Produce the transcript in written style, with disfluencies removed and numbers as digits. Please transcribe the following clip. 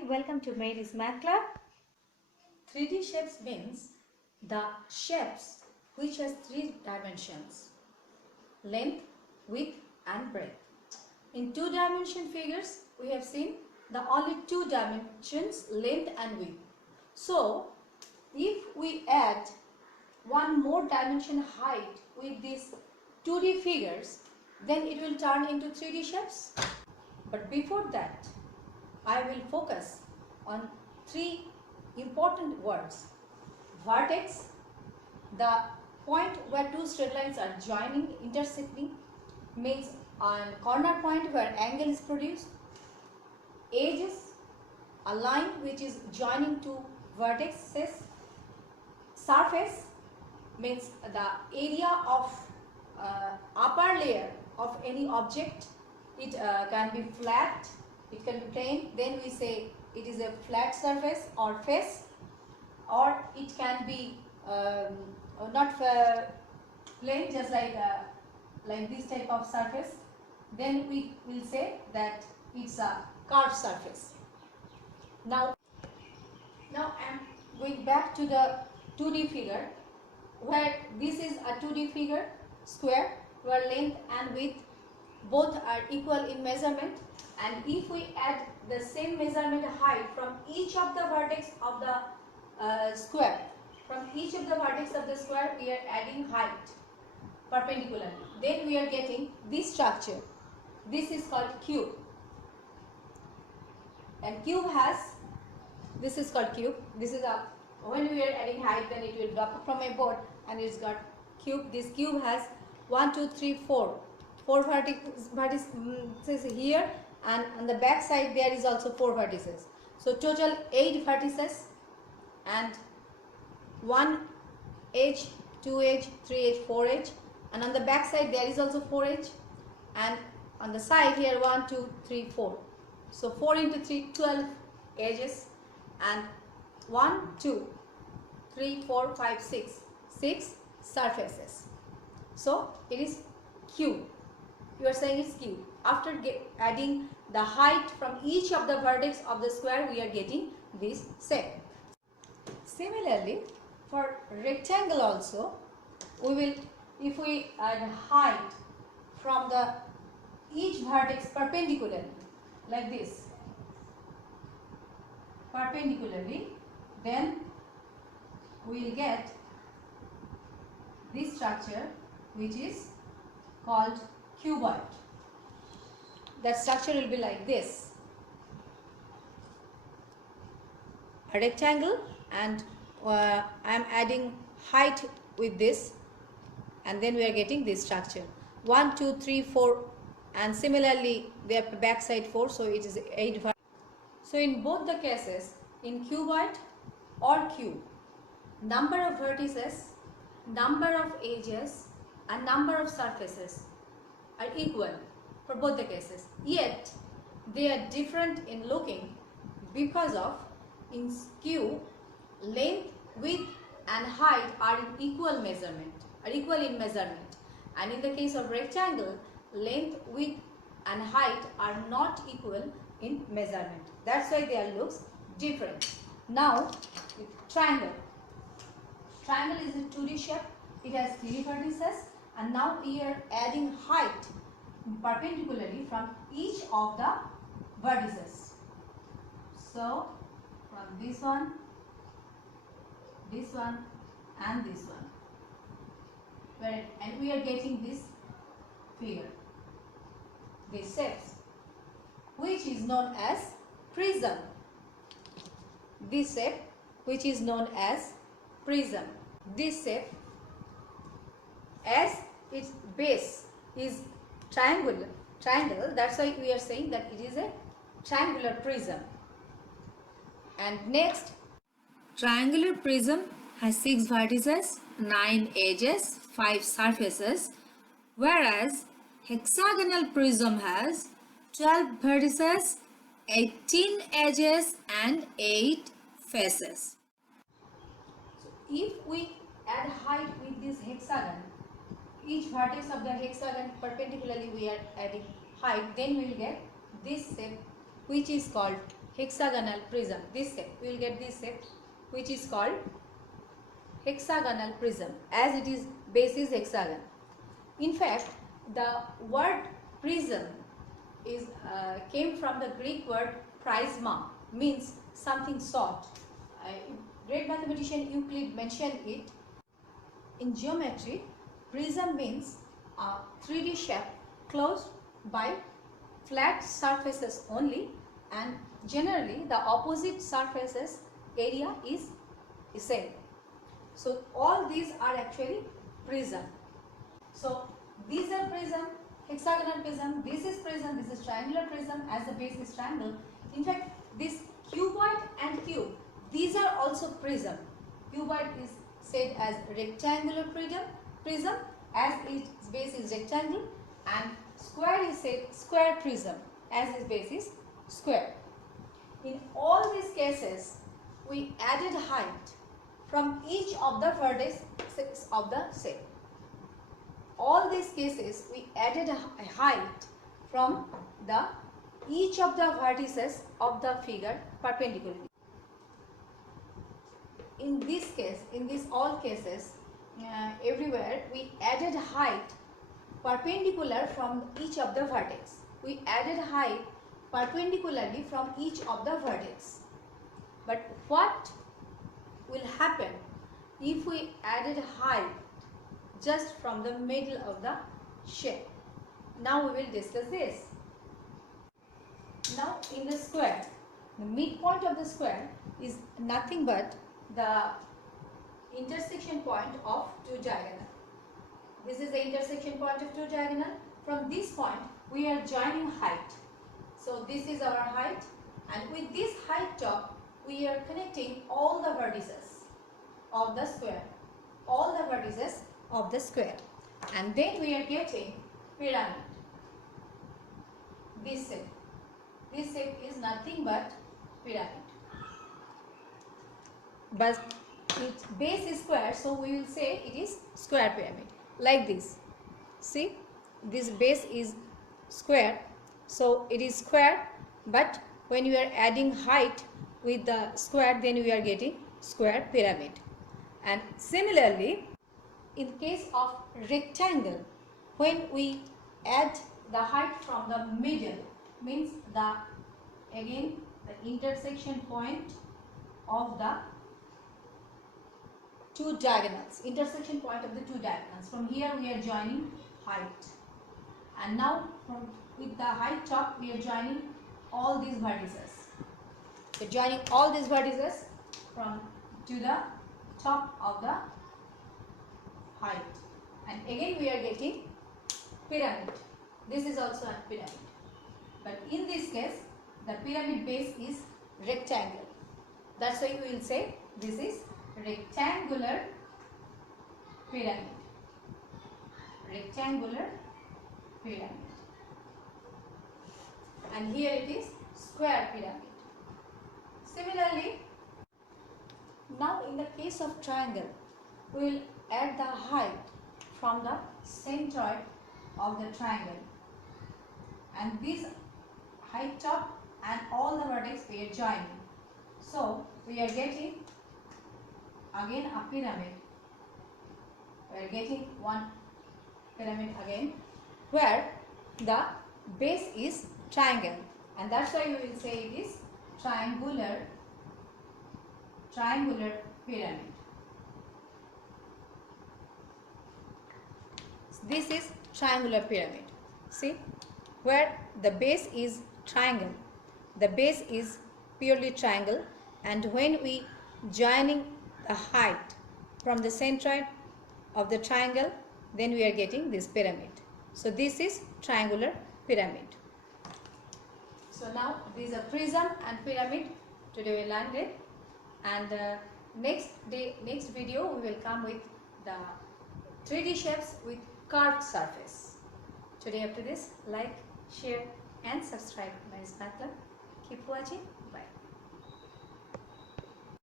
Hi, welcome to Mary's Math Club. 3D shapes means the shapes which has three dimensions: length, width and breadth. In two-dimension figures we have seen the only two dimensions, length and width. So if we add one more dimension, height, with these 2D figures, then it will turn into 3D shapes. But before that, I will focus on three important words: vertex, the point where two straight lines are joining, intersecting, means on corner point where angle is produced; edges, a line which is joining two vertices; surface means the area of upper layer of any object. It can be flat, it can be plane, then we say it is a flat surface or face, or it can be not plane, just like this type of surface, then we will say that it's a curved surface. Now I am going back to the 2D figure, where this is a 2D figure, square, where length and width both are equal in measurement, and if we add the same measurement height from each of the vertex of the square, we are adding height perpendicularly, then we are getting this structure. This is called cube, and cube has, this is called cube. This is a, when we are adding height, then it will drop from a board and it's got cube. This cube has 1, 2, 3, 4 vertices here, and on the back side there is also 4 vertices. So total 8 vertices, and 1 edge, 2 edge, 3 edge, 4 edge, and on the back side there is also 4 edge, and on the side here 1, 2, 3, 4. So 4 into 3, 12 edges, and 1, 2, 3, 4, 5, 6 surfaces. So it is cube. You are saying it's cube. After adding the height from each of the vertex of the square, we are getting this shape. Similarly, for rectangle also, we will, if we add height from the each vertex perpendicularly, like this, perpendicularly, then we will get this structure, which is called cuboid. That structure will be like this: a rectangle, and I am adding height with this, and then we are getting this structure: 1, 2, 3, 4, and similarly the back side 4, so it is 8. So in both the cases, in cuboid or cube, number of vertices, number of edges and number of surfaces are equal for both the cases, yet they are different in looking, because of, in cube, length, width and height are in equal measurement, and in the case of rectangle, length, width and height are not equal in measurement. That's why they looks different. Now triangle. Triangle is a 2D shape. It has 3 vertices, and now we are adding height perpendicularly from each of the vertices. So from this one and this one, and we are getting this figure, these shapes, which is known as prism. This shape, which is known as prism. This shape, as its base is triangle, that's why we are saying that it is a triangular prism. And next, triangular prism has 6 vertices, 9 edges, 5 surfaces, whereas hexagonal prism has 12 vertices, 18 edges and 8 faces. So if we add height with this hexagon, each vertex of the hexagon perpendicularly we are adding height, then we will get this shape, which is called hexagonal prism. This shape, we will get this shape which is called hexagonal prism, as it is base is hexagon. In fact, the word prism is came from the Greek word prisma, means something short. Great mathematician Euclid mentioned it. In geometry, prism means a 3D shape closed by flat surfaces only, and generally the opposite surfaces area is same. So all these are actually prism. So these are prism, hexagonal prism, this is triangular prism, as the base is triangle. In fact, this cuboid and cube, these are also prism. Cuboid is said as rectangular prism, as its base is rectangle, and square is said square prism, as its base is square. In all these cases, we added height from each of the vertices of the shape. All these cases, we added a height from each of the vertices of the figure perpendicularly. In this case, in these all cases, everywhere we added height perpendicular from each of the vertex. We added height perpendicularly from each of the vertex. But what will happen if we added height just from the middle of the shape? Now we will discuss this. Now in the square, the midpoint of the square is nothing but the intersection point of two diagonal. This is the intersection point of two diagonal. From this point we are joining height. So this is our height, and with this height top we are connecting all the vertices of the square. All the vertices of the square. And then we are getting pyramid. This shape. This shape is nothing but pyramid. But its base is square, so we will say it is square pyramid. Like this. See, this base is square, so it is square, but when we are adding height with the square, then we are getting square pyramid. And similarly, in case of rectangle, when we add the height from the middle, means the intersection point of the two diagonals, intersection point of the two diagonals. From here we are joining height, and now with the height top we are joining all these vertices. So joining all these vertices from to the top of the height, and again we are getting pyramid. This is also a pyramid, but in this case the pyramid base is rectangle. That's why we will say this is rectangular pyramid. Rectangular pyramid. And here it is square pyramid. Similarly, now in the case of triangle, we will add the height from the centroid of the triangle, and this height top and all the vertex we are joining. So we are getting again a pyramid. We are getting one pyramid again, where the base is triangle, and that's why we will say it is triangular pyramid. This is triangular pyramid. See, where the base is triangle, the base is purely triangle, and when we joining the height from the centroid of the triangle, then we are getting this pyramid. So this is triangular pyramid. So now these are prism and pyramid. Today we learned it, and next video we will come with the 3D shapes with curved surface. Today after this, like, share and subscribe my Math Club. Keep watching.